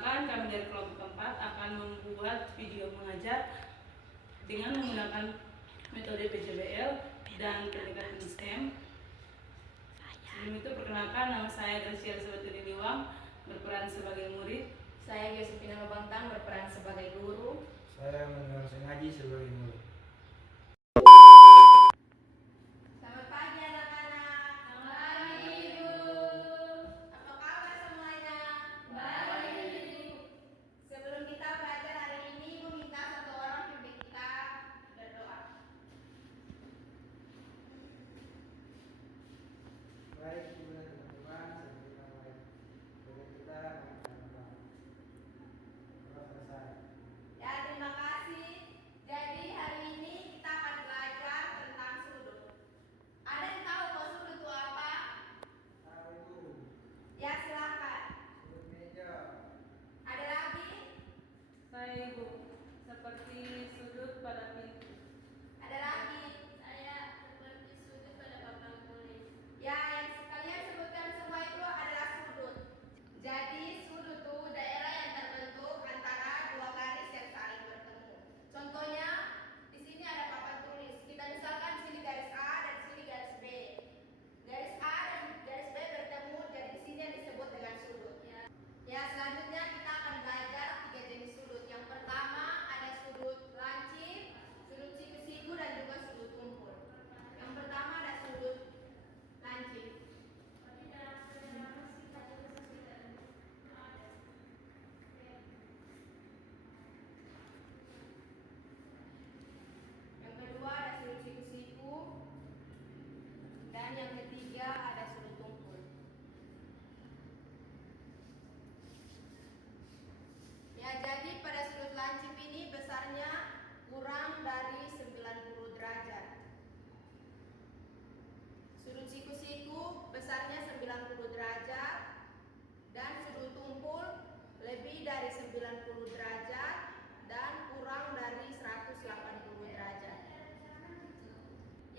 Perkenalkan, kami dari kelompok 4 akan membuat video mengajar dengan menggunakan metode PJBL dan pendekatan STEM. Sebelum itu, perkenalkan, nama saya Gracia Elizabeth Liliwang, berperan sebagai murid. Saya Yosefina Lubangtang, berperan sebagai guru. Saya Manuel Sengaji sebagai murid. Selamat pagi anak-anak. Selamat pagi, Ibu. Apa kabar semuanya? Baik. Sebelum kita belajar hari ini, Ibu minta satu orang pimpin kita berdoa. Baik, Ibu dan teman-teman, sebelum kita mulai belajar kita akan berdoa. Doa selesai. Ya, terima kasih. Jadi hari ini kita akan belajar tentang sudut. Ada yang tahu kok sudut itu apa? Tahu Ibu, Ya, silakan. sudut meja. Ada lagi? Saya Ibu, seperti sudut pada pintu. Ada lagi? Saya seperti sudut pada papan tulis. Ya, yang kalian sebutkan semua itu adalah sudut. Jadi sudut itu daerah yang terbentuk antara dua garis yang saling bertemu. Contohnya di sini ada papan tulis. Kita misalkan di sini garis A dan di sini garis B. Garis A dan garis B bertemu, jadi di sini yang disebut dengan sudut. Ya, selanjutnya kita akan belajar 3 jenis sudut. Yang pertama ada sudut lancip, sudut siku-siku dan juga sudut tumpul. Yang pertama ada sudut lancip. Yang kedua ada sudut siku-siku dan yang ketiga ada sudut tumpul. Ya, jadi pada sudut lancip ini besarnya kurang dari 90 derajat. Sudut siku-siku besarnya 90 derajat dan sudut tumpul lebih dari 90 derajat dan kurang dari 180 derajat.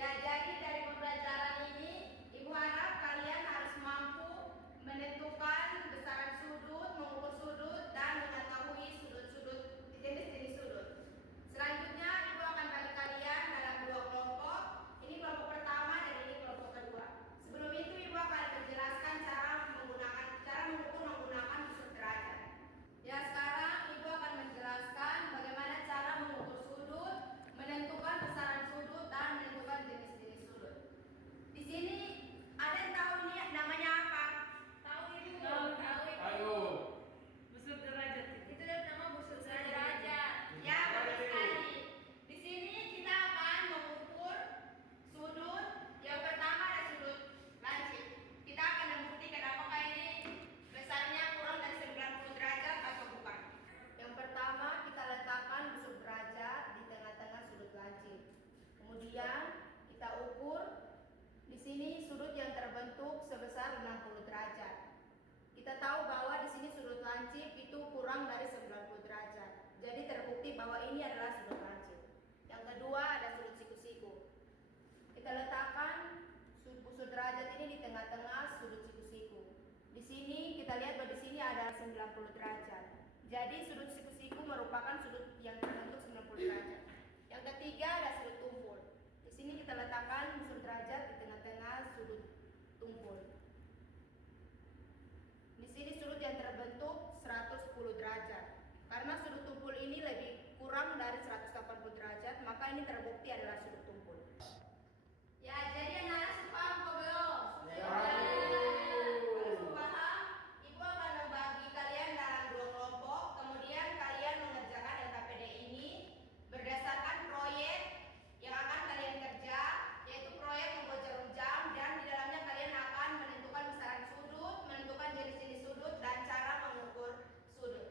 Ya, jadi dari pembelajaran ini Ibu harap kalian harus mampu menentukan besaran sudut, mengukur sudut dan mengetahui sudut-sudut, jenis-jenis sudut. Selanjutnya Ibu akan bagi kalian dalam 2 kelompok. Ini kelompok pertama dan ini kelompok kedua. Sebelum itu Ibu akan menjelaskan cara mengukur menggunakan busur derajat. Ya, sekarang Ibu akan menjelaskan bagaimana cara mengukur sudut, menentukan besaran sudut dan menentukan jenis-jenis sudut. Di sini ada yang tahu ini namanya apa? Tahu Ibu? Ayo. Busur derajat. Itu nama busur derajat. Ya, bagus sekali. Di sini kita akan mengukur sudut. Yang pertama ada sudut lancip. Kita akan membuktikan apakah ini besarnya kurang dari 90 derajat atau bukan. Yang pertama kita letakkan busur derajat di tengah-tengah sudut lancip. Kemudian kita ukur. Di sini sudut yang terbentuk sebesar 60 derajat. Kita tahu bahwa di sini sudut lancip itu kurang dari 90 derajat. Jadi terbukti bahwa ini adalah sudut lancip. Yang kedua ada sudut siku-siku. Kita letakkan busur derajat ini di tengah-tengah sudut siku-siku. Di sini kita lihat bahwa di sini ada 90 derajat. Jadi sudut siku-siku merupakan sudut yang terbentuk 90 derajat. Yang ketiga ada sudut tumpul. Di sini kita letakkan busur derajat di tengah-tengah sudut tumpul. Di sini sudut yang terbentuk 110 derajat. Karena sudut tumpul ini lebih kurang dari 180 derajat, maka ini terbukti adalah sudut tumpul. Ya, jadi anak-anak sudah paham kok belum? Kalau sudah paham, Ibu akan membagi kalian dalam 2 kelompok. Kemudian kalian mengerjakan LKPD ini berdasarkan proyek yang akan kalian kerja, yaitu proyek membuat jarum jam, dan di dalamnya kalian akan menentukan besaran sudut, menentukan jenis-jenis sudut, dan cara mengukur sudut.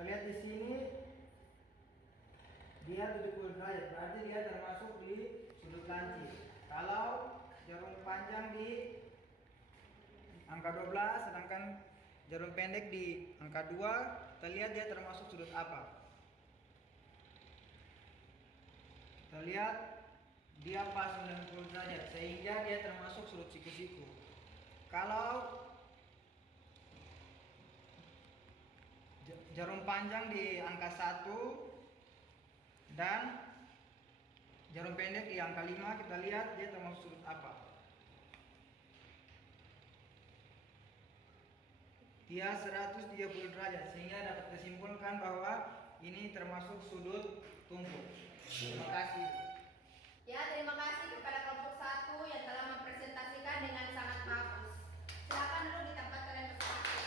Kita lihat di sini dia 70 derajat, berarti dia termasuk di sudut lancip. Kalau jarum panjang di angka 12 sedangkan jarum pendek di angka 2, kita lihat dia termasuk sudut apa? Kita lihat dia pas 90 derajat sehingga dia termasuk sudut siku-siku. Kalau jarum panjang di angka 1 dan jarum pendek di angka 5, kita lihat dia termasuk sudut apa? Dia 130 derajat sehingga dapat disimpulkan bahwa ini termasuk sudut tumpuk. Terima kasih. Ya, terima kasih kepada kelompok 1 yang telah mempresentasikan dengan sangat bagus. Silakan dulu di tempat kalian masing-masing.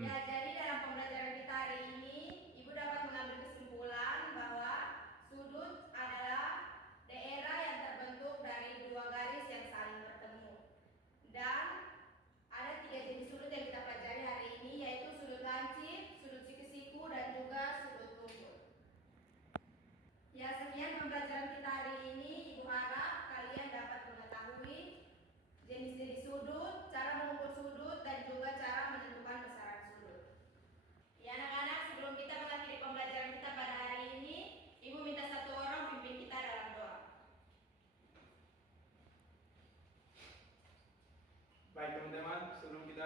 Ya, jadi dalam pembelajaran kita hari ini, Ibu dapat mengambil kesimpulan bahwa sudut adalah daerah yang terbentuk dari dua garis yang saling bertemu. Dan ada 3 jenis sudut yang kita pelajari hari ini, yaitu sudut lancip, sudut siku-siku, dan juga sudut tumpul. Ya, sekian pembelajaran kita hari ini. Ibu harap kalian dapat mengetahui jenis-jenis sudut, cara mengukur sudut, dan juga cara menentukan besaran sudut. Ya anak-anak, sebelum kita mengakhiri pembelajaran kita pada hari ini, Ibu minta satu orang pimpin kita dalam doa. Baik teman-teman, sebelum kita